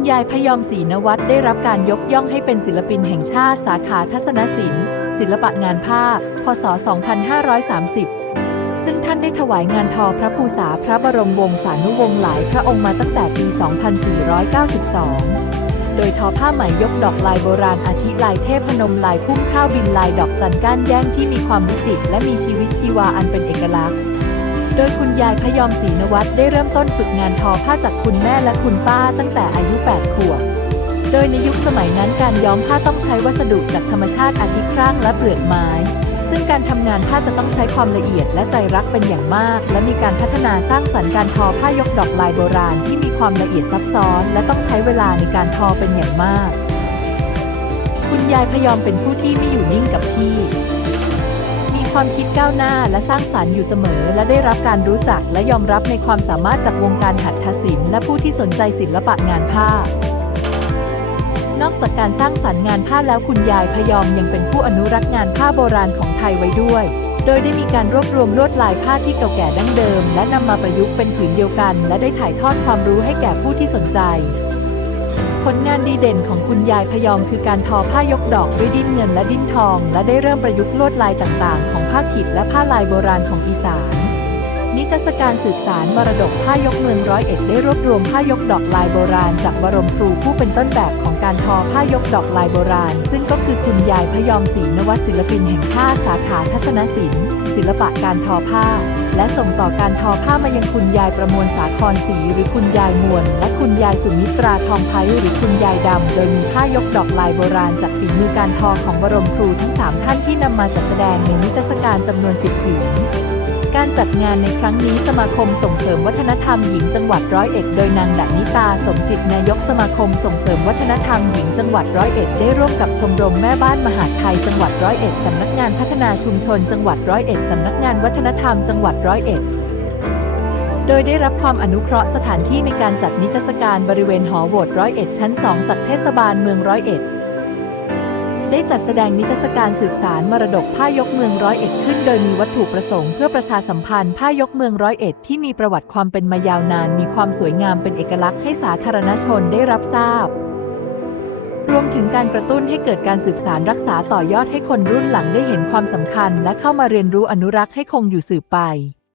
คุณยายพยอมศรีนวัตได้รับการยกย่องให้เป็นศิลปินแห่งชาติสาขาทัศนศิลป์ ศิลปะงานภาพ พศ 2530 ซึ่งท่านได้ถวายงานทอพระภูษาพระบรมวงศานุวงศ์หลายพระองค์มาตั้งแต่ปี 2492โดยทอผ้าไหมยกดอกลายโบราณอาทิลายเทพนมลายพุ่มข้าวบินลายดอกจันก้านแย่งที่มีความวิจิตรและมีชีวิตชีวาอันเป็นเอกลักษณ์ โดยคุณยายพยอมศรีนวัตได้เริ่มต้นฝึกงานทอผ้าจากคุณแม่และคุณป้าตั้งแต่อายุ 8 ขวบ โดยในยุคสมัยนั้นการย้อมผ้าต้องใช้วัสดุจากธรรมชาติอาทิครั่งและเปลือกไม้ ซึ่งการทำงานผ้าจะต้องใช้ความละเอียดและใจรักเป็นอย่างมาก และมีการพัฒนาสร้างสรรค์การทอผ้ายกดอกลายโบราณที่มีความละเอียดซับซ้อน และต้องใช้เวลาในการทอเป็นอย่างมาก คุณยายพยอมเป็นผู้ที่ไม่อยู่นิ่งกับที่ ความคิดก้าวหน้าและสร้างสารรค์อยู่เสมอ และได้รับการรู้จักและยอมรับในความสามารถจากวงการหัตถศิลป์และผู้ที่สนใจศิลปะงานผ้า นอกจากการสร้างสรรค์งานผ้าแล้วคุณยายพยอมยังเป็นผู้อนุรักษ์งานผ้าโบราณของไทยไว้ด้วยโดยได้มีการรวบรวมลวดลายผ้าที่เก่าแก่ดั้งเดิม และนำมาประยุกต์เป็นผืนเดียวกัน และได้ถ่ายทอดความรู้ให้แก่ผู้ที่สนใจ ผลงานดีเด่นของคุณยายพยอมคือการทอผ้ายกดอกด้วยดิ้นเงินและดิ้นทอง และได้เริ่มประยุกต์ลวดลายต่างๆ ของผ้าขิดและผ้าลายโบราณของอีสาน นิทรรศการสืบสารมรดกผ้ายกเมืองร้อยเอ็ดได้รวบรวมผ้ายกดอกลายโบราณ จากบรมครูผู้เป็นต้นแบบของการทอผ้ายกดอกลายโบราณ ซึ่งก็คือคุณยายพยอมศรีนวศิลปินแห่งชาติสาขาทัศนศิลป์ ศิลปะการทอผ้า และส่งต่อการทอผ้ามายังคุณยายประมวลสาครศรีหรือคุณยายมวลและคุณยายสุมิตราทองไพหรือคุณยายดำ โดยมีผ้ายกดอกลายโบราณจากฝีมือการทอของบรมครูทั้งสามท่านที่นำมาจัดแสดงในนิทรรศการจำนวนสิบผืน การจัดงานในครั้งนี้สมาคมส่งเสริมวัฒนธรรมหญิงจังหวัดร้อยเอ็ดโดยนางดนิตาสมจิตนายกสมาคมส่งเสริมวัฒนธรรมหญิงจังหวัดร้อยเอ็ดได้ร่วมกับชมรมแม่บ้านมหาดไทยจังหวัดร้อยเอ็ดสำนักงานพัฒนาชุมชน จังหวัดร้อยเอ็ดสำนักงานวัฒนธรรมจังหวัดร้อยเอ็ดโดยได้รับความอนุเคราะห์สถานที่ในการจัดนิทรรศการบริเวณหอโหวตร้อยเอ็ดชั้น 2 จากเทศบาลเมืองร้อยเอ็ด ได้จัดแสดงนิทรรศการสืบสารมรดกผ้ายกเมืองร้อยเอ็ดขึ้น โดยมีวัตถุประสงค์เพื่อประชาสัมพันธ์ผ้ายกเมืองร้อยเอ็ดที่มีประวัติความเป็นมายาวนาน มีความสวยงามเป็นเอกลักษณ์ให้สาธารณชนได้รับทราบ รวมถึงการกระตุ้นให้เกิดการสืบสารรักษาต่อยอดให้คนรุ่นหลังได้เห็นความสำคัญ และเข้ามาเรียนรู้อนุรักษ์ให้คงอยู่สืบไป